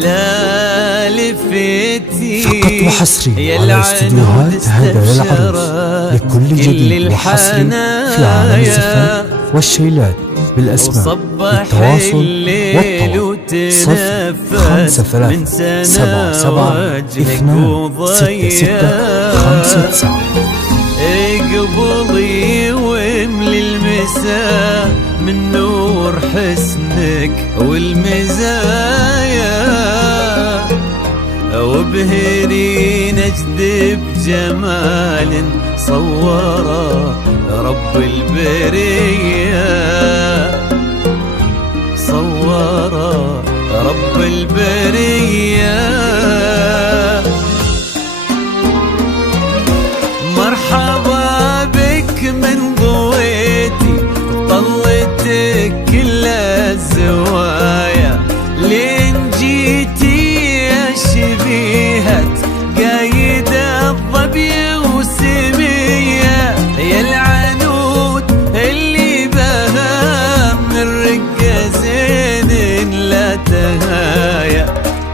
لا لفتي فقط وحصري على استديوهات هذا العروس لكل جديد وحصري في عالم الزفاف والشيلات بالأسماء للتواصل والطلب 05377266659. قبلي واملي المساء من نور حسنك والمزايا، وبهري نجذب جمال صوره رب البرية، صوره رب البرية. مرحبا بك من ضويتي طلتك كل الزوايا، لين جيتي يا شبيهة قايد الظبي وسمية، يا العنود اللي بها من رقة زين لا تهايا،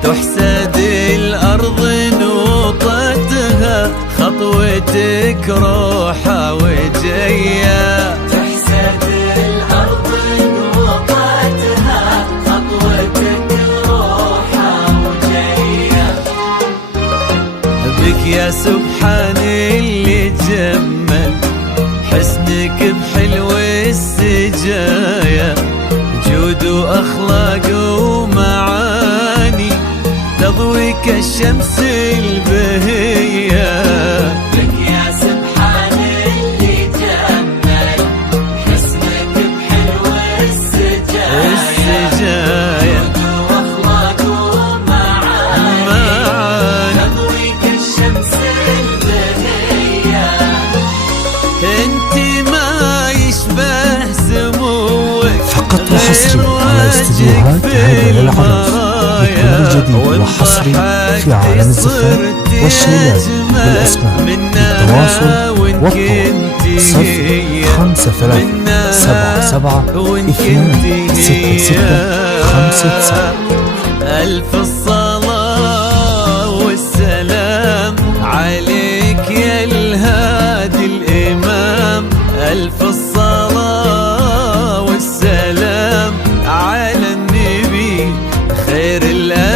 تحسد الأرض نوطتها خطوتك روحة وجاية، تحسد الأرض نوطتها خطوتك روحة وجاية. بك يا سبحان اللي جمل حسنك بحلو السجايا، جود وأخلاق ومعاني تضوي كالشمس البهية. لك يا سبحان اللي جمل حسنك بحلو السجايا، جود وأخلاق ومعاني تضوي كالشمس البهية. انت ما يشبه سموك فقط وحصري على استديوهات هذا العروس لكل جديد وحصري في عالم الزفاف والشيلات بالأسماء للتواصل والطلب 05377266659. ألف الصلاة والسلام عليك يا الهادي الإمام، ألف الصلاة والسلام على النبي خير الأنام،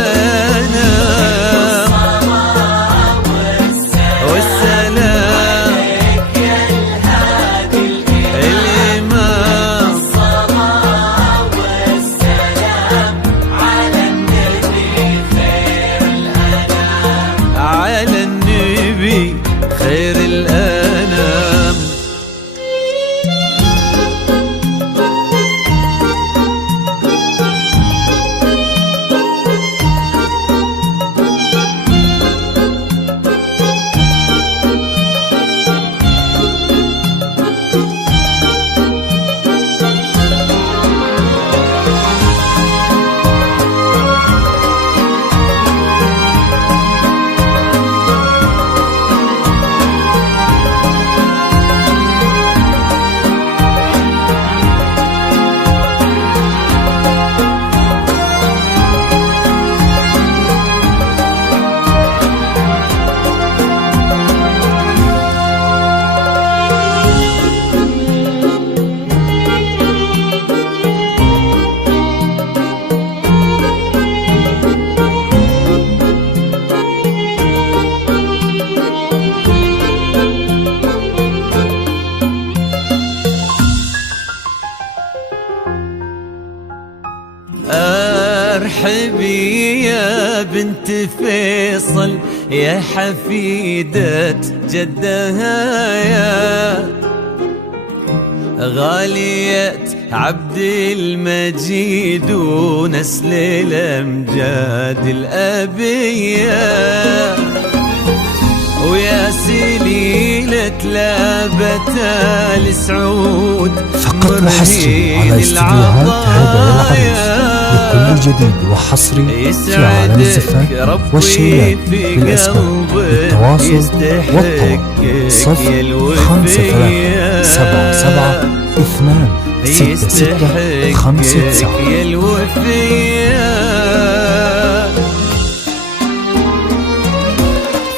والسلام عليك يا الهادي الإمام، الصلاة والسلام على النبي خير الأنام، على النبي خير الأنام. ارحبي يا بنت فيصل يا حفيدة جدها، يا غالية عبد المجيد ونسل الأمجاد الأبية، ويا سليلة لابة السعود فقط وحصري على استديوهات هذا العروس لكل جديد وحصري في عالم الزفاف والشيلات بالأسماء للتواصل والطلب 05377266659.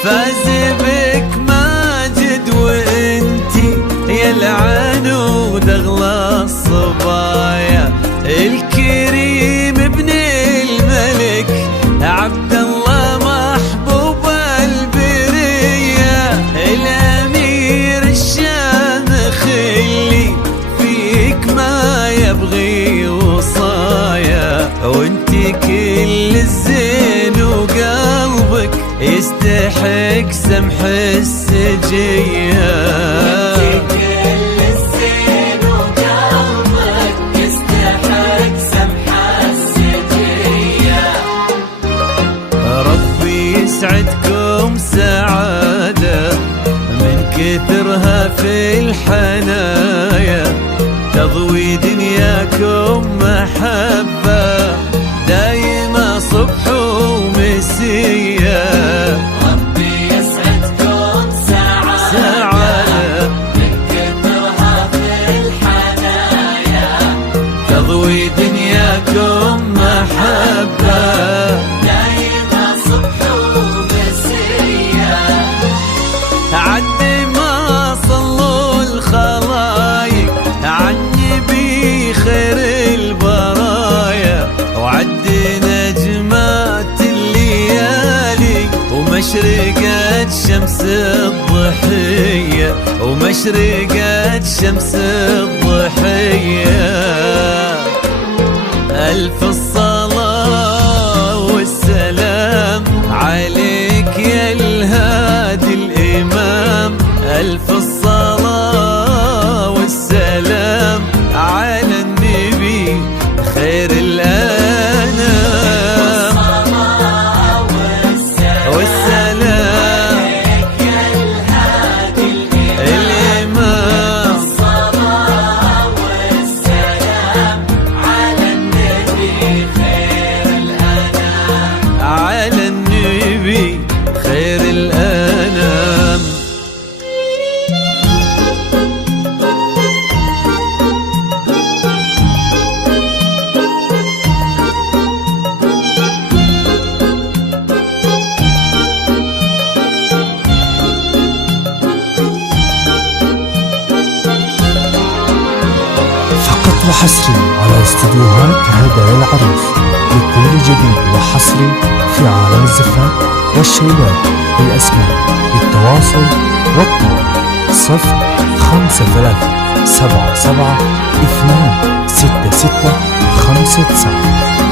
فاز بك ماجد وانتي يا العنود اغلى الصبايا، الكريم ابن الملك عبد الله محبوب البرية، الامير الشامخ اللي فيك ما يبغي وصايا، وانتي كل الزين وقلبك يستحق سمح السجية. وانتي كل الزين وقلبك يستحق سمح السجية. ربي يسعدكم سعادة من كثرها في الحنايا، تضوي دنياكم محبة دايما صبح ومسية. ربي يسعدكم سعادة من كثرها في الحنايا، تضوي دنياكم محبة دايما صبح ومسية. عد ما صلوا الخلايق عن نبي خير البرايا، وعد نجمات الليالي ومشرقة شمس الضحية، ومشرقة شمس الضحية. ألف الصلاة والسلام عليك يا الهادي الإمام، ألف الصلاة والسلام على النبي خير الأنام. والسلام عليك يا الهادي الإمام، الصلاة والسلام على النبي خير الأنام. على النبي خير الأنام. فقط وحصري على استديوهات هدايا العروس لكل جديد وحصري في عالم الزفاف والشيبات بالأسماء. للتواصل والطلب 053 77 266 59.